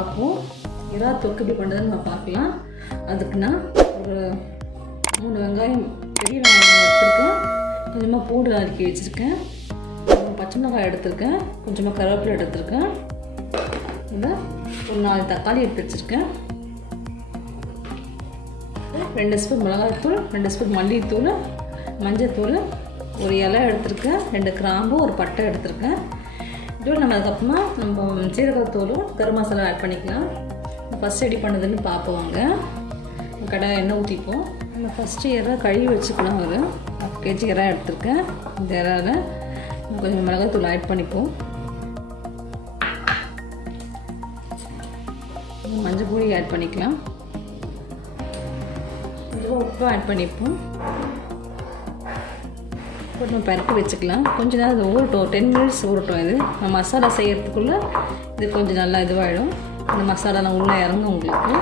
பார்ப்போம். இறால் தொக்கு எப்படி பண்ணுறதுன்னு நம்ம பார்க்கலாம். அதுக்கு நான் ஒரு 3 வெங்காயம் பெரிய வெங்காயம் எடுத்துருக்கேன், கொஞ்சமாக பூண்டு நறுக்கி வச்சுருக்கேன், பச்சை மிளகாய் எடுத்துருக்கேன், கொஞ்சமாக கருவேப்பிலை எடுத்துருக்கேன், இதை ஒரு 4 தக்காளி எடுத்து வச்சுருக்கேன், 2 ஸ்பூன் மிளகாய்த்தூள், 2 ஸ்பூன் மல்லித்தூள், மஞ்சத்தூள், ஒரு இலை எடுத்துருக்கேன், 2 கிராம்பு, ஒரு பட்டை எடுத்துருக்கேன். இதோடு நம்ம அதுக்கப்புறமா நம்ம சீரகத்தூளும் கரம் மசாலா ஆட் பண்ணிக்கலாம். ஃபஸ்ட் ரெடி பண்ணதுன்னு பார்ப்போங்க. கடாய் எண்ணெய் ஊற்றிப்போம். நம்ம ஃபஸ்ட்டு இறால் கழுவி வச்சுக்கலாம். ஒரு 1/2 kg இறால் எடுத்துருக்கேன். இந்த இறால் கொஞ்சம் மிளகாத்தூள் ஆட் பண்ணிப்போம். மஞ்சள் பொடி ஆட் பண்ணிக்கலாம். கொஞ்சம் உப்பு ஆட் பண்ணிப்போம். நம்ம பரட்டி வச்சுக்கலாம். கொஞ்ச நேரம் அது ஊறட்டும், 10 மினிட்ஸ் ஊறட்டும். இது நம்ம மசாலா செய்கிறதுக்குள்ளே இது கொஞ்சம் நல்லா இதுவாகிடும். இந்த மசாலாலாம் உள்ளே இறங்கும் உங்களுக்கு.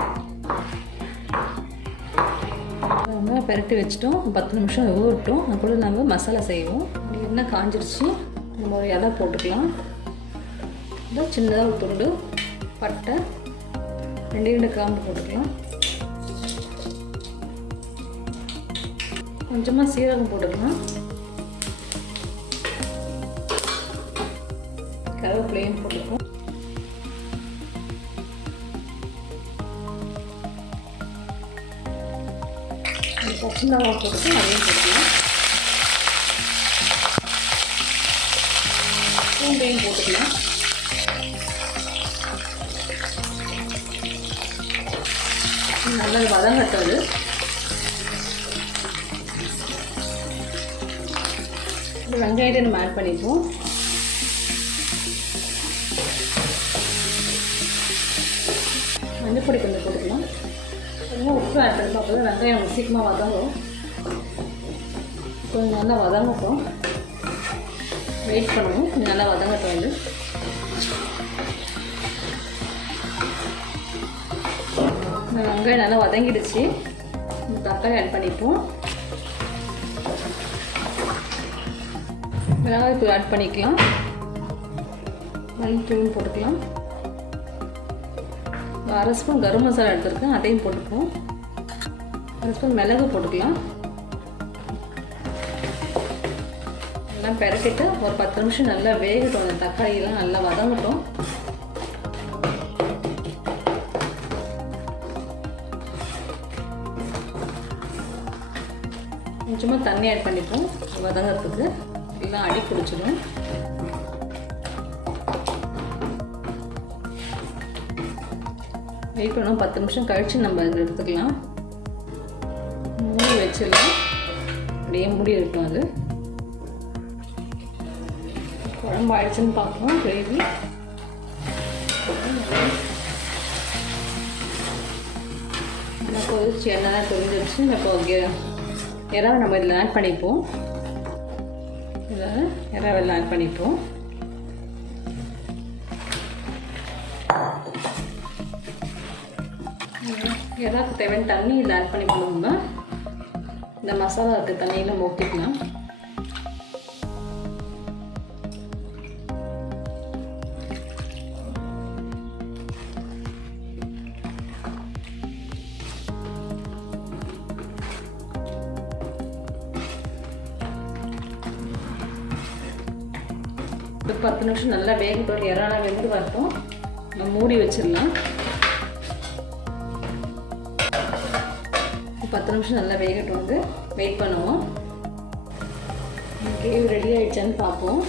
நம்ம பரட்டி வச்சுட்டோம். 10 நிமிஷம் ஊறட்டும். அதுக்குள்ளே நம்ம மசாலா செய்வோம். எண்ணெய் காஞ்சிடுச்சு. நம்ம ஒரு இலை போட்டுக்கலாம். இந்த சின்னதாக ஒரு துண்டு பட்டை, 2 கிராம்பு போட்டுக்கலாம். கொஞ்சமாக சீரகம் போட்டுக்கலாம். கருவேப்பிலையும் போட்டுக்கலாம். பச்சை மிளகாய் போட்டு அதையும் போட்டுக்கலாம். பூண்டையும் போட்டுக்கலாம். நல்லா வதங்கட்டது. வெங்காயத்தை நம்ம ஆட் பண்ணிப்போம். மஞ்சப்பொடி கொஞ்சம் போட்டுக்கலாம். கொஞ்சம் உப்பு ஆட் பண்ணி பார்ப்போம். வெங்காயம் சீக்கிரமாக வதங்கும். கொஞ்சம் நல்லா வதங்கட்டும். வெயிட் பண்ணுவோம். கொஞ்சம் நல்லா வதங்கட்டும். வந்து வெங்காயம் நல்லா வதங்கிடுச்சு. தக்காளி ஆட் பண்ணிப்போம். மிளகாய்த்தூள் ஆட் பண்ணிக்கலாம். மல்லித்தூள் போட்டுக்கலாம். 1/2 ஸ்பூன் கரம் மசாலா எடுத்துருக்கேன், அதையும் போட்டுப்போம். 1 ஸ்பூன் மிளகு போட்டுக்கலாம். எல்லாம் பெரட்டிட்டு ஒரு 10 நிமிஷம் நல்லா வேகட்டும். அந்த தக்காளியெல்லாம் நல்லா வதங்கட்டும். கொஞ்சமாக தண்ணி ஆட் பண்ணிப்போம். வதங்கிறதுக்கு எல்லாம் அடி பிடிச்சிடும். வெயிட் பண்ணோம். 10 நிமிஷம் கழித்து நம்ம இதில் எடுத்துக்கலாம். மூடி வச்சிடலாம். அப்படியே மூடி இருக்கும். அது குழம்பு ஆயிடுச்சுன்னு பார்ப்போம். கிரேவி நல்லா கொதிச்சு எண்ணெய் கொதிஞ்சிருச்சு. இப்போ இறாவை நம்ம இதில் ஆட் பண்ணிப்போம். இதில் இறாவெல்லாம் ஆட் பண்ணிப்போம். இறாக்கு தேவையான தண்ணி இதில் ஆட் பண்ணி போனோம்னா இந்த மசாலா இருக்க தண்ணியில் ஊற்றிக்கலாம். ஒரு 10 நிமிஷம் நல்லா வேகட்டும். இறாலாம் வெந்து வரட்டும். நம்ம மூடி வச்சிடலாம். 10 நிமிஷம் நல்லா வேகட்டும். வந்து வெயிட் பண்ணுவோம். கிரேவி ரெடி ஆகிடுச்சான்னு பார்ப்போம்.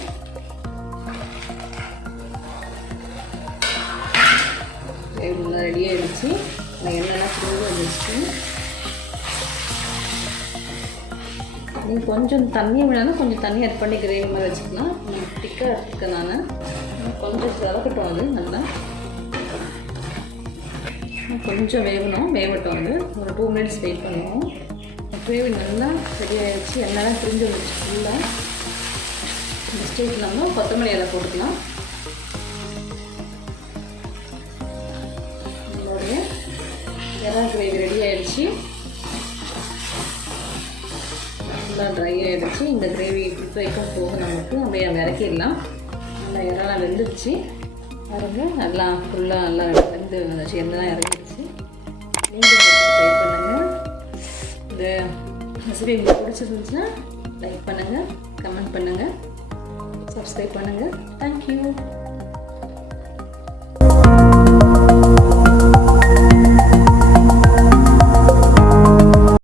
கிரேவி நல்லா ரெடி ஆகிடுச்சு. எண்ணெய்லாம் பிரிஞ்சு வந்துடுச்சு. நீங்கள் கொஞ்சம் தண்ணியை வேணாலும் கொஞ்சம் தண்ணி ஆட் பண்ணி கிரேவி மாதிரி வச்சுக்கலாம். திக்காக எடுத்துக்கேன் நான். கொஞ்சம் செவக்கட்டும். அது நல்லா கொஞ்சம் வேகணும். வேகட்டும். அது ஒரு 2 மினிட்ஸ் வெயிட் பண்ணுவோம். கிரேவி நல்லா ரெடி ஆகிடுச்சு. எண்ணெய்லாம் பிரிஞ்சு வந்துடுச்சு ஃபுல்லாக. இந்த ஸ்டேஜில் நம்ம கொத்தமல்லி இலை போட்டுக்கலாம். நம்மளுடைய இறால் கிரேவி ரெடி ஆகிடுச்சு. நல்லா ட்ரை ஆகிடுச்சு. இந்த கிரேவி இப்படி வரைக்கும் போக நமக்கு அப்படியே விறக்கிடலாம். நல்லா இறாலாம் வெந்துடுச்சு. பாருங்க நல்லா ஃபுல்லாக நல்லா வெந்து வந்துச்சு, எண்ணெய்லாம் இறங்கிடுச்சு. நீங்கள் ட்ரை பண்ணுங்கள். இந்த ரெசிபி உங்களுக்கு பிடிச்சிருந்துச்சுன்னா லைக் பண்ணுங்கள், கமெண்ட் பண்ணுங்கள், சப்ஸ்கிரைப் பண்ணுங்கள். தேங்க்யூ.